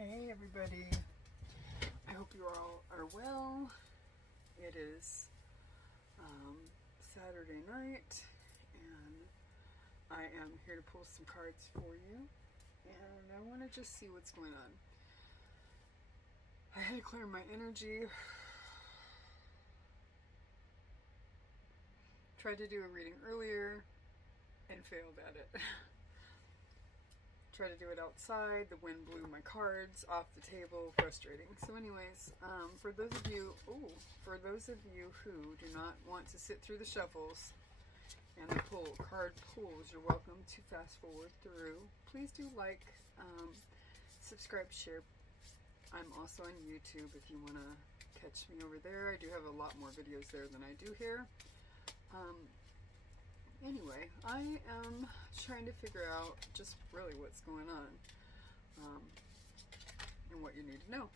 Hey everybody, I hope you all are well. It is Saturday night and I am here to pull some cards for you, and I want to just see what's going on. I had to clear my energy. Tried to do a reading earlier and failed at it. Tried to do it outside, the wind blew my cards off the table, frustrating. So anyways, for those of you who do not want to sit through the shuffles and the card pulls, you're welcome to fast forward through. Please do like, subscribe, share. I'm also on YouTube if you want to catch me over there. I do have a lot more videos there than I do here. Anyway, I am trying to figure out just really what's going on and what you need to know.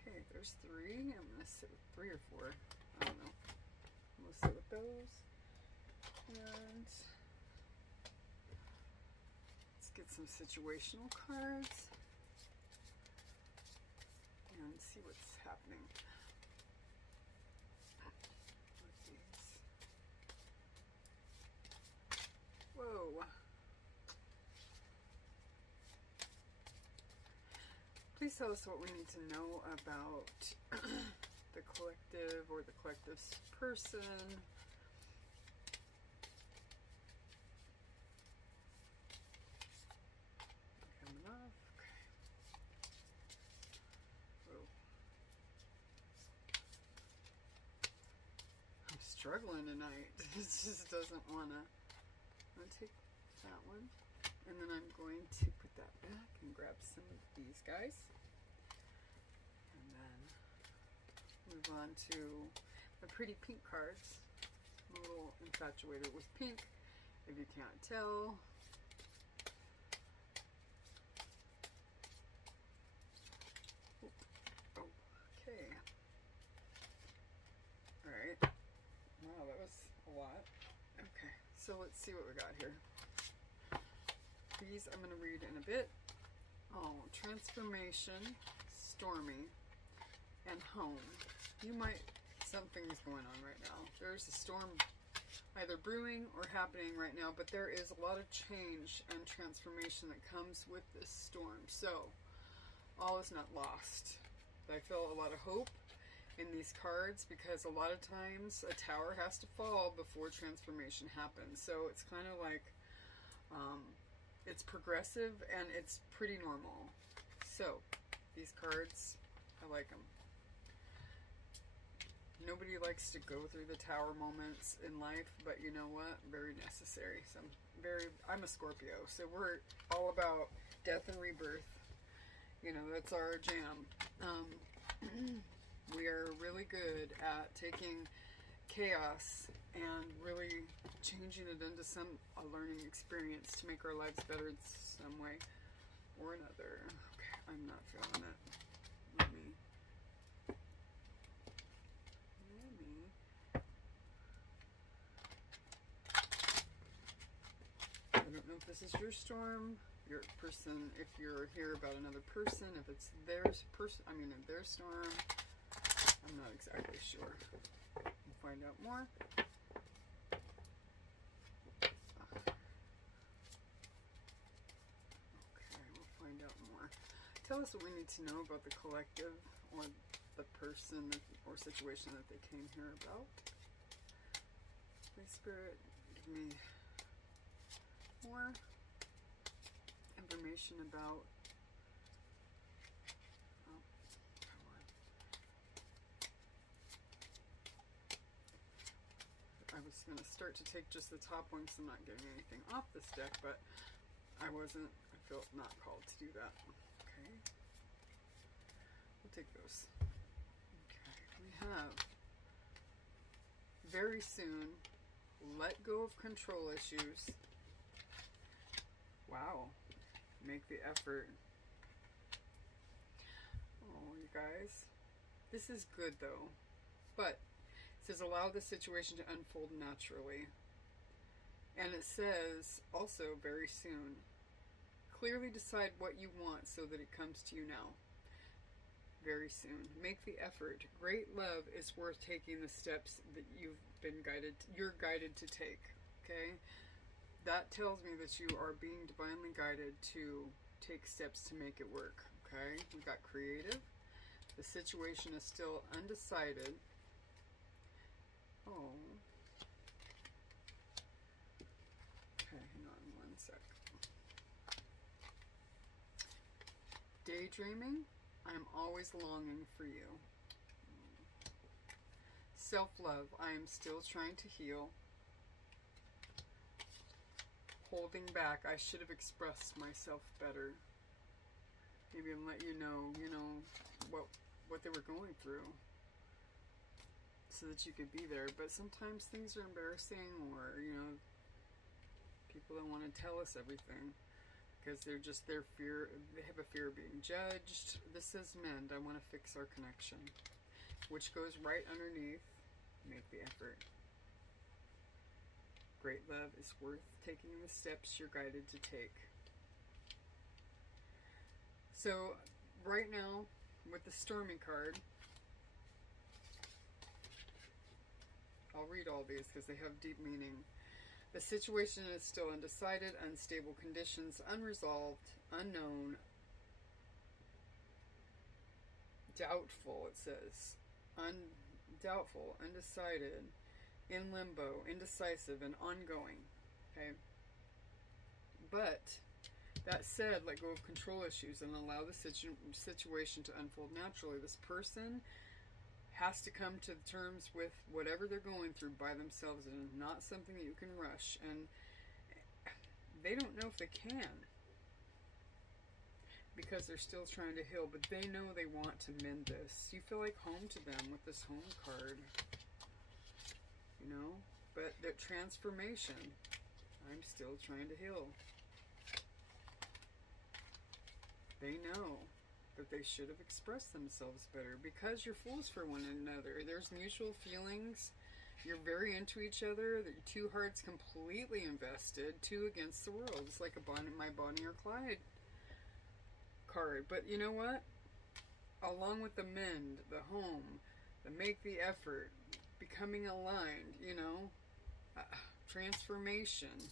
Okay, there's three. I'm going to sit with 3 or 4. I don't know. I'm going to sit with those. And let's get some situational cards and see what's happening. Whoa. Please tell us what we need to know about the collective or the collective's person. Coming off. Okay. Whoa. I'm struggling tonight. It just doesn't want to. I'm going to take that one, and then I'm going to put that back and grab some of these guys, and then move on to the pretty pink cards. I'm a little infatuated with pink, if you can't tell. Okay. Alright. Wow, that was a lot. Okay, so let's see what we got here. These I'm going to read in a bit. Oh, transformation, stormy, and home. Something's going on right now. There's a storm either brewing or happening right now, but there is a lot of change and transformation that comes with this storm. So, all is not lost. I feel a lot of hope in these cards because a lot of times a tower has to fall before transformation happens. So it's kind of like it's progressive and it's pretty normal. So these cards, I like them. Nobody likes to go through the tower moments in life, but you know what? Very necessary. So I'm a Scorpio, so we're all about death and rebirth. You know, that's our jam. We are really good at taking chaos and really changing it into a learning experience to make our lives better in some way or another. Okay, I'm not feeling it. Let me. I don't know if this is your storm, your person, if you're here about another person, if it's their storm. I'm not exactly sure. We'll find out more. Okay, we'll find out more. Tell us what we need to know about the collective or the person or situation that they came here about. Holy Spirit, give me more information about. I was going to start to take just the top one because I'm not getting anything off this deck, but I felt not called to do that. Okay. We'll take those. Okay. We have very soon, let go of control issues. Wow. Make the effort. Oh, you guys. This is good though. But it says allow the situation to unfold naturally. And it says also very soon, Clearly decide what you want so that it comes to you now. Very soon. Make the effort. Great love is worth taking the steps that you're guided to take. Okay? That tells me that you are being divinely guided to take steps to make it work. Okay? We got creative. The situation is still undecided. Oh. Okay, hang on one sec. Daydreaming. I'm always longing for you. Self-love. I am still trying to heal. Holding back. I should have expressed myself better. Maybe and let you know, what they were going through, so that you could be there. But sometimes things are embarrassing, or people don't want to tell us everything because they have a fear of being judged. This says mend. I want to fix our connection, which goes right underneath make the effort. Great love is worth taking the steps you're guided to take. So right now, with the Stormy card, I'll read all these because they have deep meaning. The situation is still undecided, unstable conditions, unresolved, unknown, doubtful, it says. Doubtful, undecided, in limbo, indecisive, and ongoing. Okay? But that said, let go of control issues and allow the situation to unfold naturally. This person has to come to terms with whatever they're going through by themselves, and it's not something that you can rush. And they don't know if they can, because they're still trying to heal, but they know they want to mend this. You feel like home to them with this home card, but the transformation. I'm still trying to heal. They know that they should have expressed themselves better, because you're fools for one another. There's mutual feelings. You're very into each other. Your two hearts completely invested. Two against the world. It's like my Bonnie or Clyde card. But you know what? Along with the mend, the home, the make the effort, becoming aligned, transformation,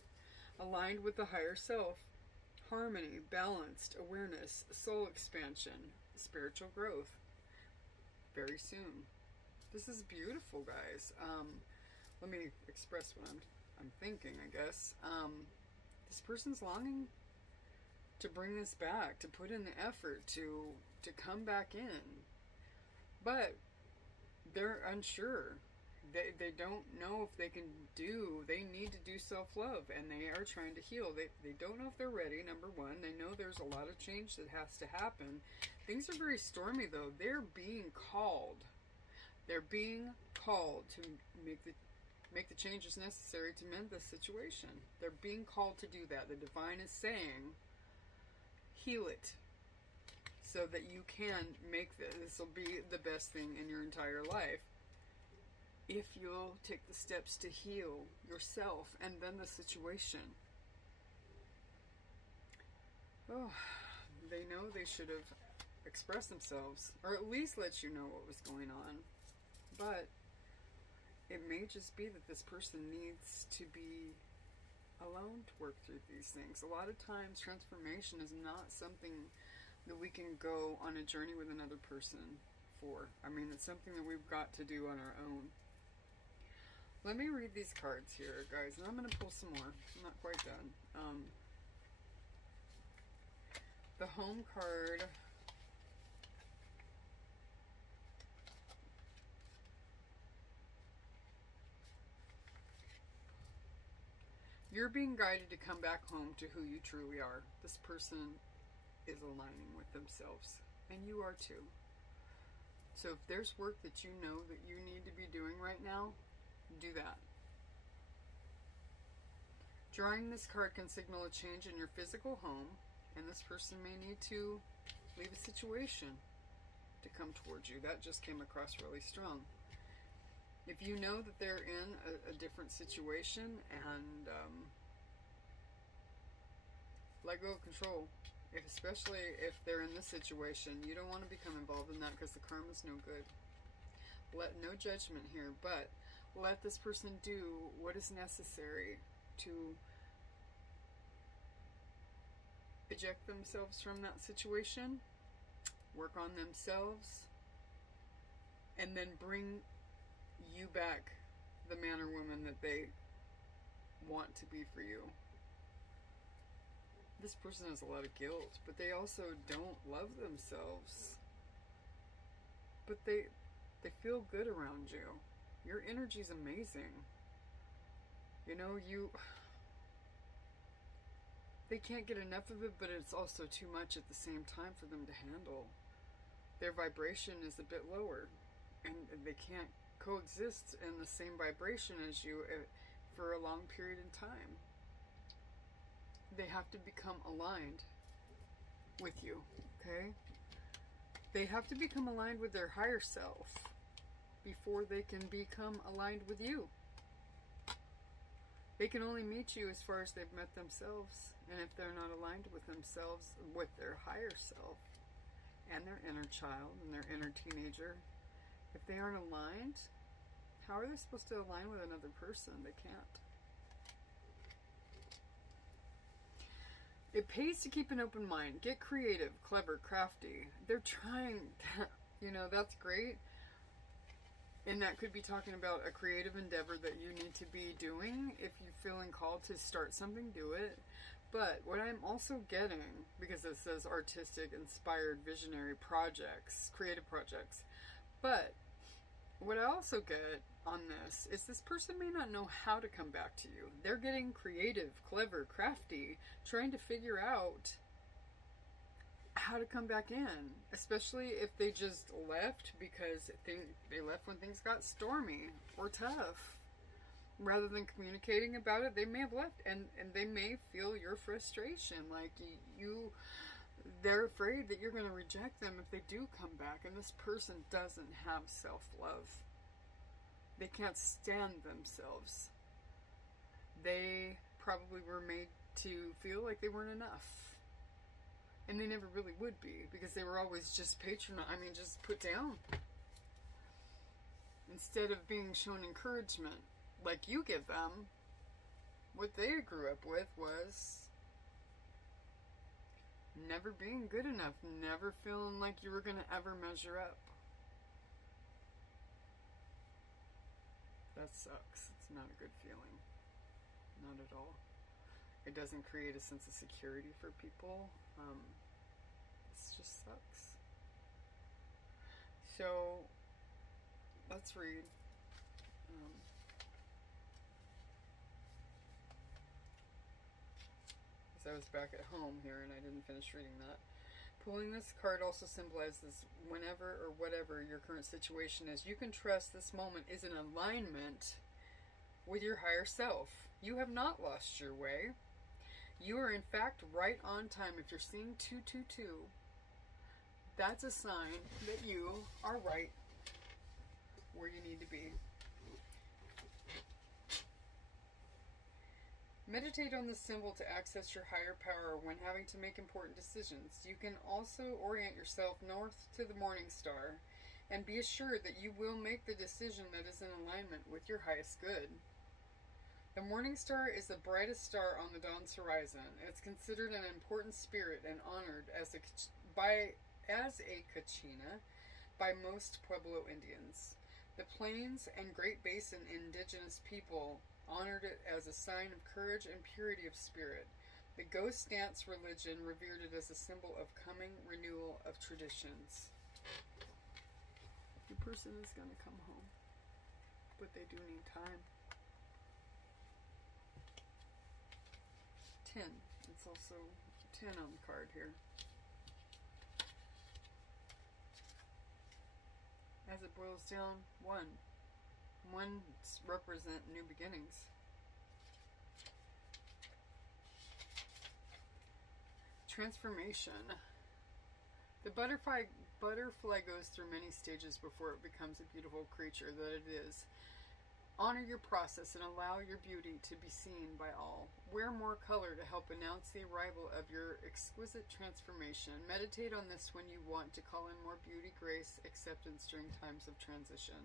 aligned with the higher self, harmony, balanced, awareness, soul expansion, spiritual growth. Very soon. This is beautiful, guys. Let me express what I'm thinking, I guess. This person's longing to bring this back, to put in the effort, to come back in. But they're unsure. They don't know if they can they need to do self-love, and they are trying to heal. They don't know if they're ready, number one. They know there's a lot of change that has to happen. Things are very stormy, though. They're being called. They're being called to make the changes necessary to mend the situation. They're being called to do that. The divine is saying, heal it, so that you can make this. This will be the best thing in your entire life, if you'll take the steps to heal yourself and then the situation. Oh, they know they should have expressed themselves, or at least let you know what was going on. But it may just be that this person needs to be alone to work through these things. A lot of times, transformation is not something that we can go on a journey with another person for. I mean, it's something that we've got to do on our own. Let me read these cards here, guys, and I'm going to pull some more. I'm not quite done. The home card. You're being guided to come back home to who you truly are. This person is aligning with themselves, and you are too. So if there's work that you know that you need to be doing right now, do that. Drawing this card can signal a change in your physical home, and this person may need to leave a situation to come towards you. That just came across really strong. If you know that they're in a different situation, and Let go of control. Especially if they're in this situation. You don't want to become involved in that because the karma's no good. No judgment here, but let this person do what is necessary to eject themselves from that situation, work on themselves, and then bring you back the man or woman that they want to be for you. This person has a lot of guilt, but they also don't love themselves. But they feel good around you. Your energy's amazing. You know, they can't get enough of it, but it's also too much at the same time for them to handle. Their vibration is a bit lower, and they can't coexist in the same vibration as you for a long period in time. They have to become aligned with you, okay? They have to become aligned with their higher self before they can become aligned with you. They can only meet you as far as they've met themselves. And if they're not aligned with themselves, with their higher self, and their inner child, and their inner teenager, if they aren't aligned, how are they supposed to align with another person? They can't. It pays to keep an open mind. Get creative, clever, crafty. They're trying, you know, that's great. And that could be talking about a creative endeavor that you need to be doing. If you're feeling called to start something, do it. But what I'm also getting, because it says artistic, inspired, visionary projects, creative projects. But what I also get on this is this person may not know how to come back to you. They're getting creative, clever, crafty, trying to figure out how to come back in, especially if they just left because they left when things got stormy or tough. Rather than communicating about it, they may have left, and they may feel your frustration, like they're afraid that you're going to reject them if they do come back, and this person doesn't have self-love. They can't stand themselves. They probably were made to feel like they weren't enough. And they never really would be, because they were always just just put down. Instead of being shown encouragement, like you give them, what they grew up with was never being good enough, never feeling like you were going to ever measure up. That sucks. It's not a good feeling. Not at all. It doesn't create a sense of security for people. It just sucks. So, let's read. Because I was back at home here and I didn't finish reading that. Pulling this card also symbolizes whenever or whatever your current situation is, you can trust this moment is in alignment with your higher self. You have not lost your way. You are in fact right on time. If you're seeing 222, that's a sign that you are right where you need to be. Meditate on this symbol to access your higher power when having to make important decisions. You can also orient yourself north to the morning star and be assured that you will make the decision that is in alignment with your highest good. The morning star is the brightest star on the dawn's horizon. It's considered an important spirit and honored as a kachina by most Pueblo Indians. The Plains and Great Basin indigenous people honored it as a sign of courage and purity of spirit. The ghost dance religion revered it as a symbol of coming renewal of traditions. The person is going to come home, but they do need time. 10. It's also 10 on the card here. As it boils down, 1. 1 represent new beginnings. Transformation. The butterfly goes through many stages before it becomes a beautiful creature that it is. Honor your process and allow your beauty to be seen by all. Wear more color to help announce the arrival of your exquisite transformation. Meditate on this when you want to call in more beauty, grace, acceptance during times of transition.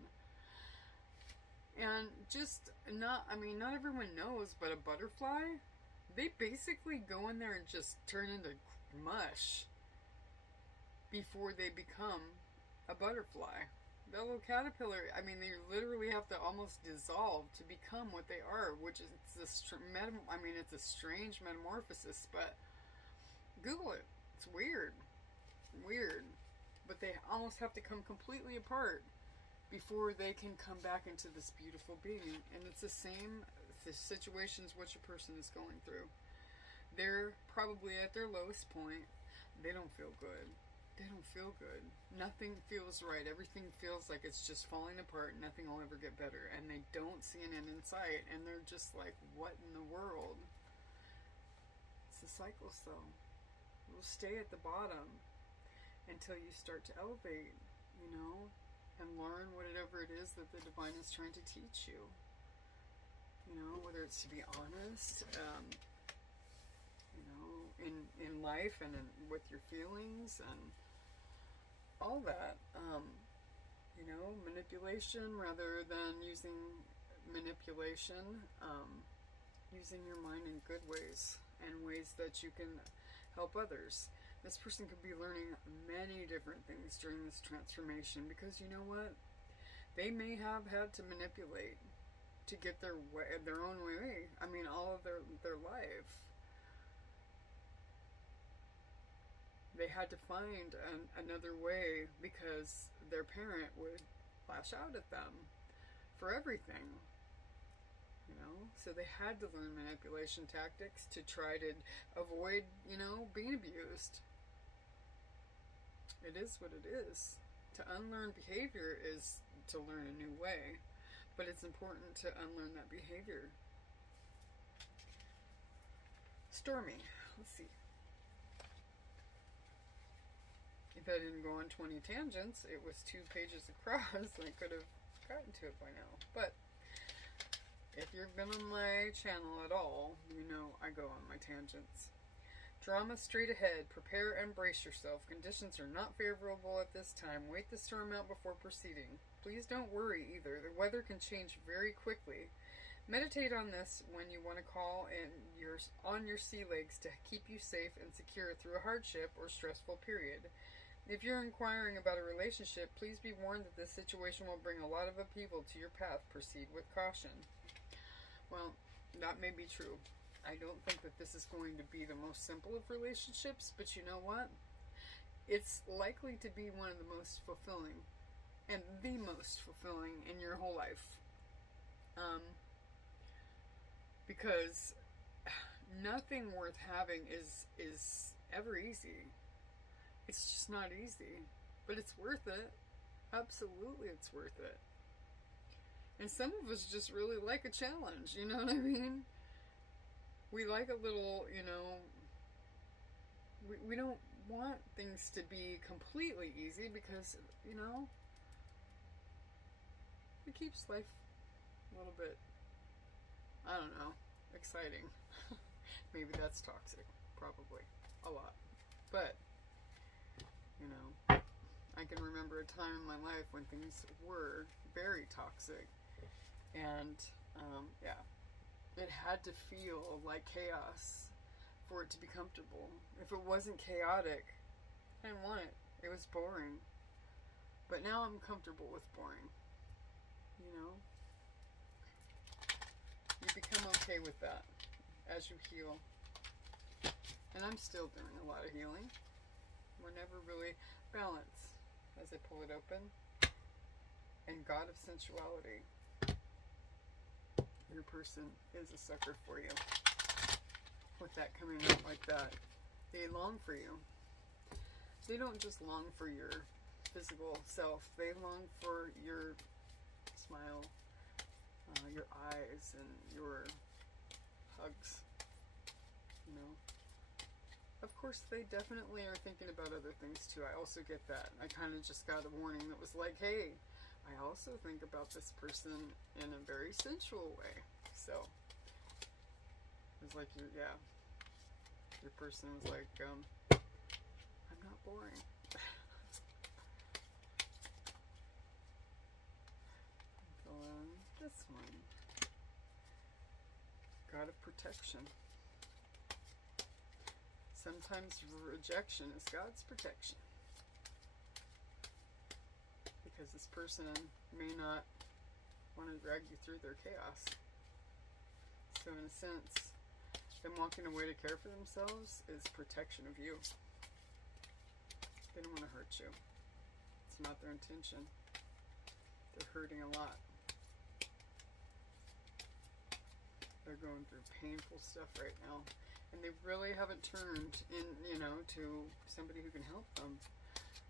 And just not everyone knows, but a butterfly, they basically go in there and just turn into mush before they become a butterfly. The little caterpillar, they literally have to almost dissolve to become what they are, which is it's a strange metamorphosis, but Google it. It's weird. But they almost have to come completely apart before they can come back into this beautiful being. And it's the situations what your person is going through. They're probably at their lowest point. They don't feel good. Nothing feels right. Everything feels like it's just falling apart. Nothing will ever get better. And they don't see an end in sight. And they're just like, what in the world? It's a cycle, though. You'll stay at the bottom until you start to elevate, and learn whatever it is that the divine is trying to teach you. Whether it's to be honest, in life and with your feelings and all that, manipulation rather than using manipulation, using your mind in good ways and ways that you can help others. This person could be learning many different things during this transformation, because you know what? They may have had to manipulate to get their own way. All of their life. They had to find another way because their parent would lash out at them for everything. So they had to learn manipulation tactics to try to avoid, being abused. It is what it is. To unlearn behavior is to learn a new way, but it's important to unlearn that behavior. Stormy. Let's see. If I didn't go on 20 tangents, it was 2 pages across, and I could have gotten to it by now. But if you've been on my channel at all, you know I go on my tangents. Drama straight ahead. Prepare and brace yourself. Conditions are not favorable at this time. Wait the storm out before proceeding. Please don't worry either. The weather can change very quickly. Meditate on this when you want to call in on your sea legs to keep you safe and secure through a hardship or stressful period. If you're inquiring about a relationship, please be warned that this situation will bring a lot of upheaval to your path. Proceed with caution. Well, that may be true. I don't think that this is going to be the most simple of relationships, but you know what? It's likely to be one of the most fulfilling, and the most fulfilling in your whole life. Because nothing worth having is ever easy. It's just not easy, but it's worth it. Absolutely, it's worth it. And some of us just really like a challenge, you know what I mean? We like a little, we don't want things to be completely easy because, it keeps life a little bit, I don't know, exciting. Maybe that's toxic. Probably. A lot. But, I can remember a time in my life when things were very toxic. And, it had to feel like chaos for it to be comfortable. If it wasn't chaotic, I didn't want it. It was boring. But now I'm comfortable with boring. You become okay with that as you heal. And I'm still doing a lot of healing. We're never really balanced as I pull it open. And God of sensuality. Your person is a sucker for you. With that coming out like that. They long for you. They don't just long for your physical self. They long for your smile, your eyes, and your hugs. Of course, they definitely are thinking about other things too. I also get that. I kind of just got a warning that was like, hey, I also think about this person in a very sensual way. So it's like your person was like, I'm not boring. Fill in this one. God of protection. Sometimes rejection is God's protection. Because this person may not want to drag you through their chaos. So in a sense, them walking away to care for themselves is protection of you. They don't want to hurt you. It's not their intention. They're hurting a lot. They're going through painful stuff right now. And they really haven't turned in, to somebody who can help them,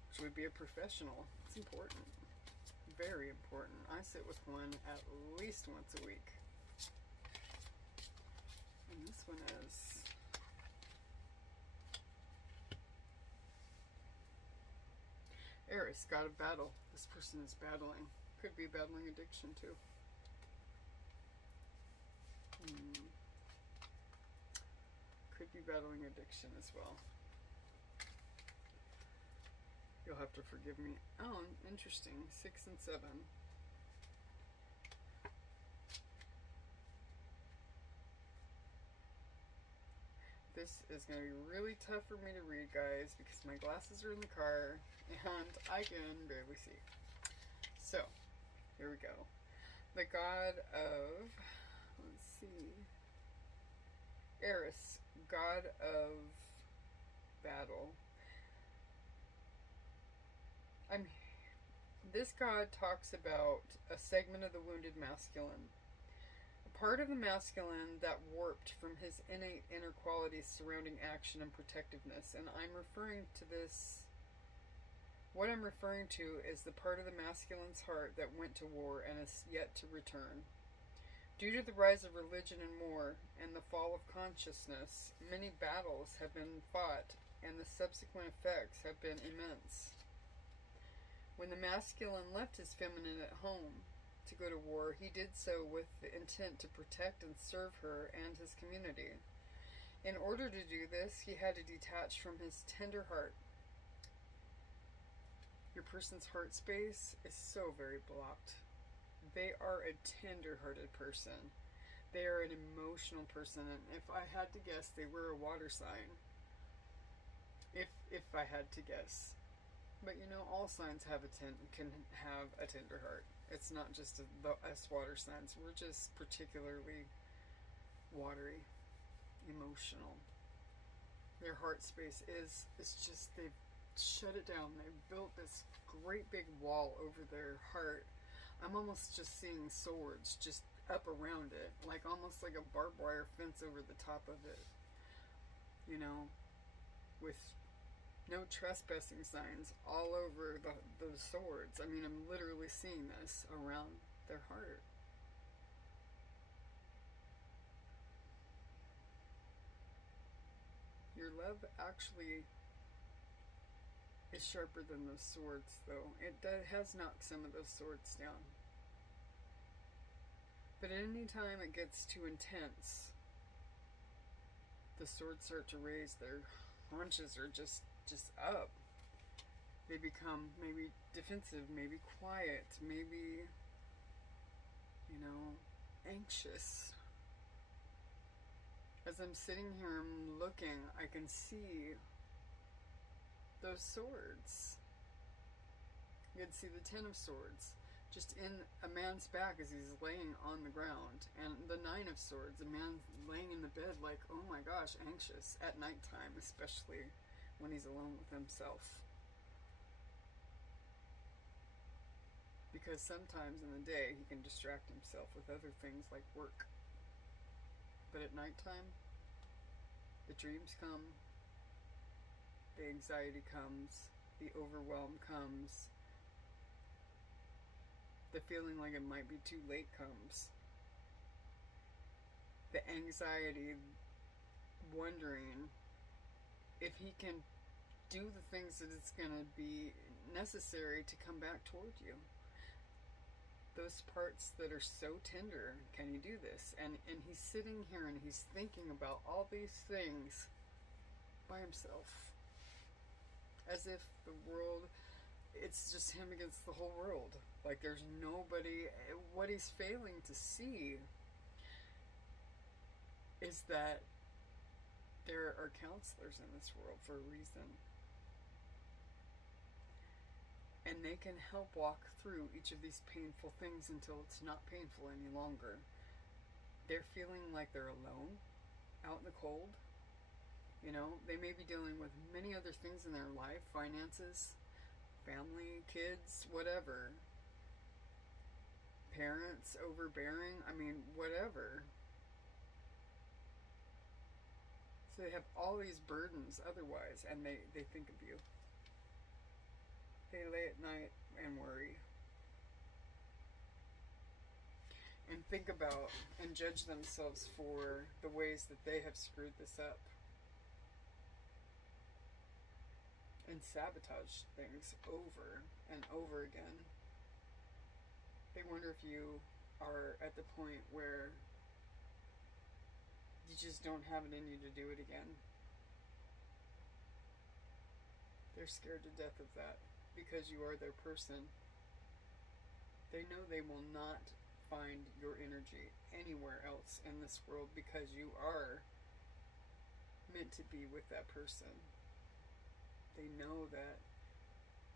which would be a professional. It's important. Very important. I sit with one at least once a week. And this one is Eris, God of battle. This person is battling. Could be battling addiction too. Could be battling addiction as well. You'll have to forgive me. Oh, interesting. 6 and 7. This is going to be really tough for me to read, guys, because my glasses are in the car and I can barely see. So, here we go. The god of, let's see, Eris, god of battle. This god talks about a segment of the wounded masculine. A part of the masculine that warped from his innate inner qualities surrounding action and protectiveness. And I'm referring to this, what I'm referring to is the part of the masculine's heart that went to war and is yet to return. Due to the rise of religion and war and the fall of consciousness, many battles have been fought and the subsequent effects have been immense. When the masculine left his feminine at home to go to war, he did so with the intent to protect and serve her and his community. In order to do this, he had to detach from his tender heart. Your person's heart space is so very blocked. They are a tender-hearted person. They are an emotional person, and if I had to guess, they were a water sign. If I had to guess. But all signs can have a tender heart. It's not just us water signs. We're just particularly watery, emotional. Their heart space is just, they've shut it down. They've built this great big wall over their heart. I'm almost just seeing swords just up around it, like almost like a barbed wire fence over the top of it. With no trespassing signs all over the swords. I mean, I'm literally seeing this around their heart. Your love actually is sharper than those swords, though. It has knocked some of those swords down. But any time it gets too intense, the swords start to raise. Their haunches are just up. They become maybe defensive, maybe quiet, maybe, anxious. As I'm sitting here, I'm looking, I can see those swords. You can see the 10 of swords just in a man's back as he's laying on the ground, and the 9 of swords, a man laying in the bed like, oh my gosh, anxious at nighttime, especially when he's alone with himself. Because sometimes in the day he can distract himself with other things like work. But at nighttime, the dreams come, the anxiety comes, the overwhelm comes, the feeling like it might be too late comes. The anxiety, wondering if he can do the things that it's going to be necessary to come back toward you. those parts that are so tender. Can you do this? And he's sitting here and he's thinking about all these things by himself, as if the world, it's just him against the whole world. Like there's nobody. What he's failing to see is that there are counselors in this world for a reason. And they can help walk through each of these painful things until it's not painful any longer. They're feeling like they're alone, out in the cold. You know, they may be dealing with many other things in their life, finances, family, kids, whatever. Parents overbearing, I mean, whatever. So they have all these burdens otherwise, and they think of you. They lay at night and worry. And think about and judge themselves for the ways that they have screwed this up. And sabotage things over and over again. They wonder if you are at the point where you just don't have it in you to do it again. They're scared to death of that because you are their person. They know they will not find your energy anywhere else in this world because you are meant to be with that person. They know that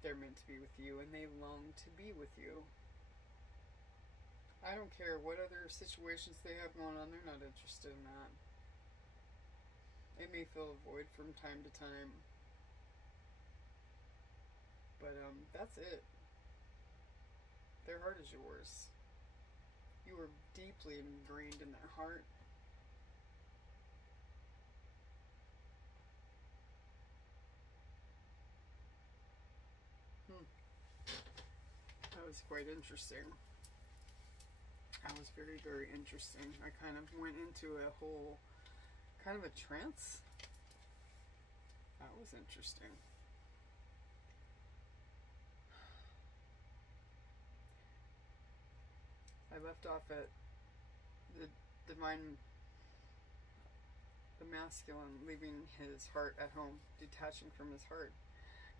they're meant to be with you and they long to be with you. I don't care what other situations they have going on, they're not interested in that. They may fill a void from time to time. But that's it. Their heart is yours. You are deeply ingrained in their heart. That was quite interesting. That was very, very interesting. I kind of went into a whole kind of a trance. That was interesting. I left off at the divine, the masculine leaving his heart at home, detaching from his heart.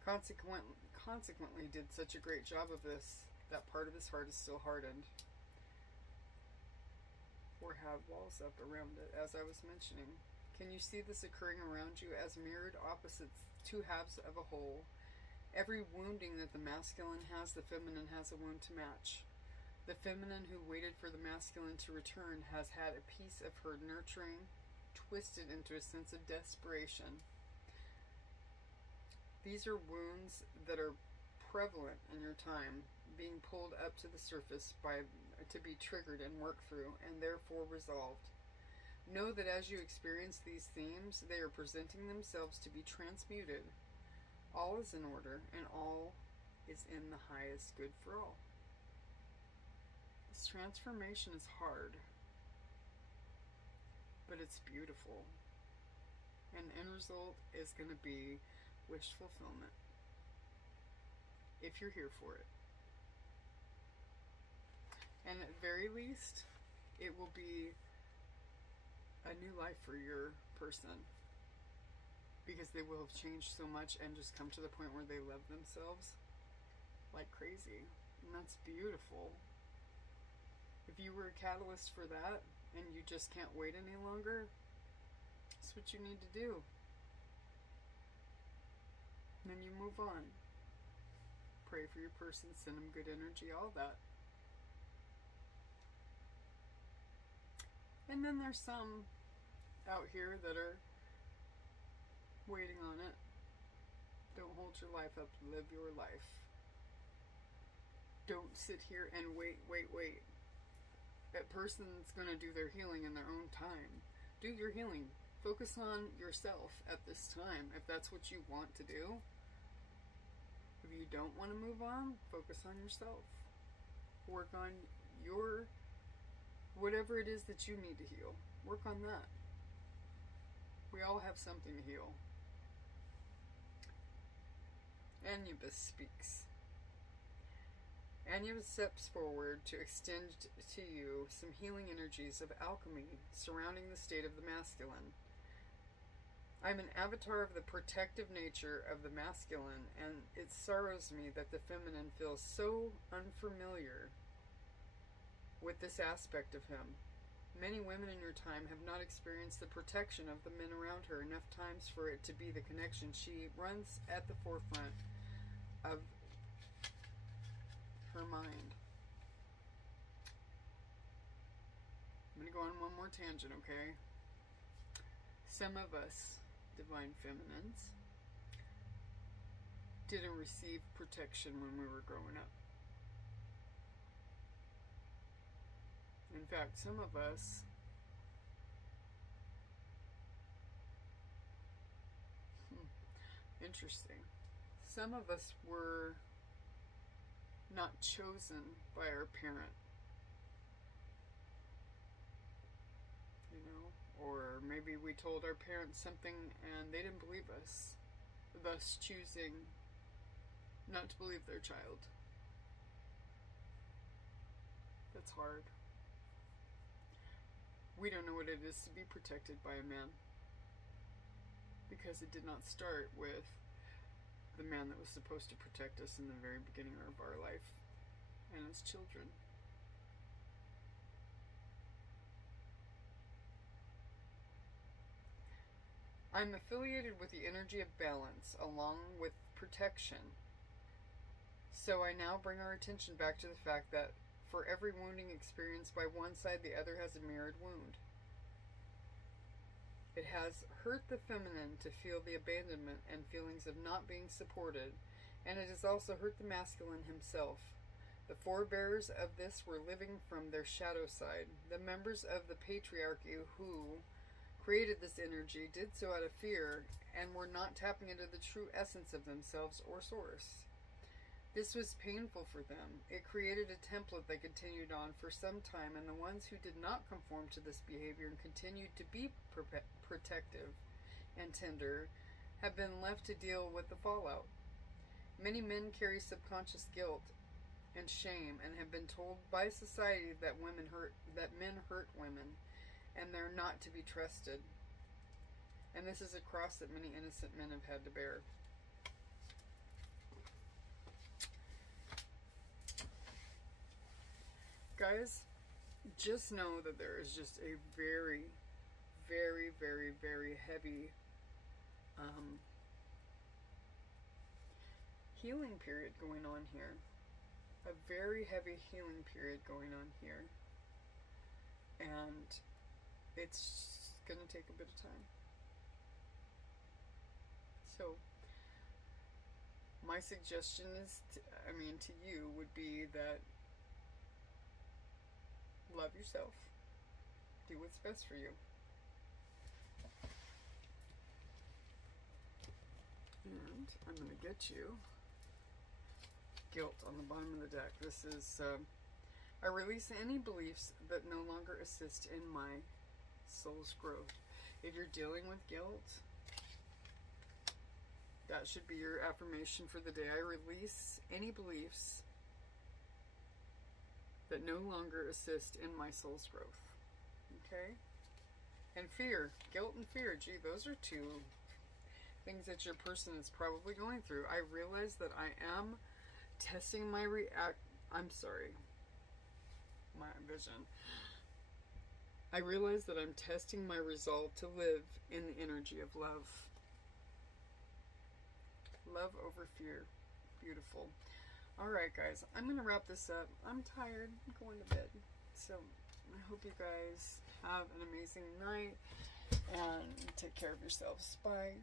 Consequently did such a great job of this, that part of his heart is still hardened, or have walls up around it, as I was mentioning. Can you see this occurring around you as mirrored opposites, two halves of a whole? Every wounding that the masculine has, the feminine has a wound to match. The feminine who waited for the masculine to return has had a piece of her nurturing twisted into a sense of desperation. These are wounds that are prevalent in your time, being pulled up to the surface to be triggered and worked through, and therefore resolved. Know that as you experience these themes, they are presenting themselves to be transmuted. All is in order, and all is in the highest good for all. This transformation is hard, but it's beautiful. And the end result is going to be wish fulfillment, if you're here for it. And at the very least, it will be a new life for your person, because they will have changed so much and just come to the point where they love themselves like crazy. And that's beautiful. If you were a catalyst for that and you just can't wait any longer, that's what you need to do. And then you move on. Pray for your person, send them good energy, all that. And then there's some out here that are waiting on it. Don't hold your life up, live your life. Don't sit here and wait. That person's going to do their healing in their own time. Do your healing. Focus on yourself at this time, if that's what you want to do. If you don't want to move on, focus on yourself. Work on your, whatever it is that you need to heal. Work on that. We all have something to heal. Anubis speaks. Anya steps forward to extend to you some healing energies of alchemy surrounding the state of the masculine. I'm an avatar of the protective nature of the masculine, and it sorrows me that the feminine feels so unfamiliar with this aspect of him. Many women in your time have not experienced the protection of the men around her enough times for it to be the connection. She runs at the forefront of her mind. I'm going to go on one more tangent, okay? Some of us, divine feminines, didn't receive protection when we were growing up. In fact, some of us interesting. Some of us were not chosen by our parent. You know? Or maybe we told our parents something and they didn't believe us, thus choosing not to believe their child. That's hard. We don't know what it is to be protected by a man, because it did not start with the man that was supposed to protect us in the very beginning of our life and as children. I'm affiliated with the energy of balance along with protection. So I now bring our attention back to the fact that for every wounding experienced by one side, the other has a mirrored wound. It has hurt the feminine to feel the abandonment and feelings of not being supported, and it has also hurt the masculine himself. The forebears of this were living from their shadow side. The members of the patriarchy who created this energy did so out of fear and were not tapping into the true essence of themselves or source. This was painful for them. It created a template that continued on for some time, and the ones who did not conform to this behavior and continued to be protective and tender have been left to deal with the fallout. Many men carry subconscious guilt and shame and have been told by society that men hurt women and they're not to be trusted. And this is a cross that many innocent men have had to bear. Guys, just know that there is just a very, very, very, very heavy healing period going on here. A very heavy healing period going on here. And it's going to take a bit of time. So, my suggestion is, to you would be that love yourself. Do what's best for you. And I'm going to get you guilt on the bottom of the deck. This is, I release any beliefs that no longer assist in my soul's growth. If you're dealing with guilt, that should be your affirmation for the day. I release any beliefs that no longer assist in my soul's growth. Okay? And fear. Guilt and fear. Gee, those are two things that your person is probably going through. I realize that I am testing my my vision. I realize that I'm testing my resolve to live in the energy of love. Love over fear. Beautiful. Alright guys, I'm going to wrap this up. I'm tired. I'm going to bed. So, I hope you guys have an amazing night and take care of yourselves. Bye.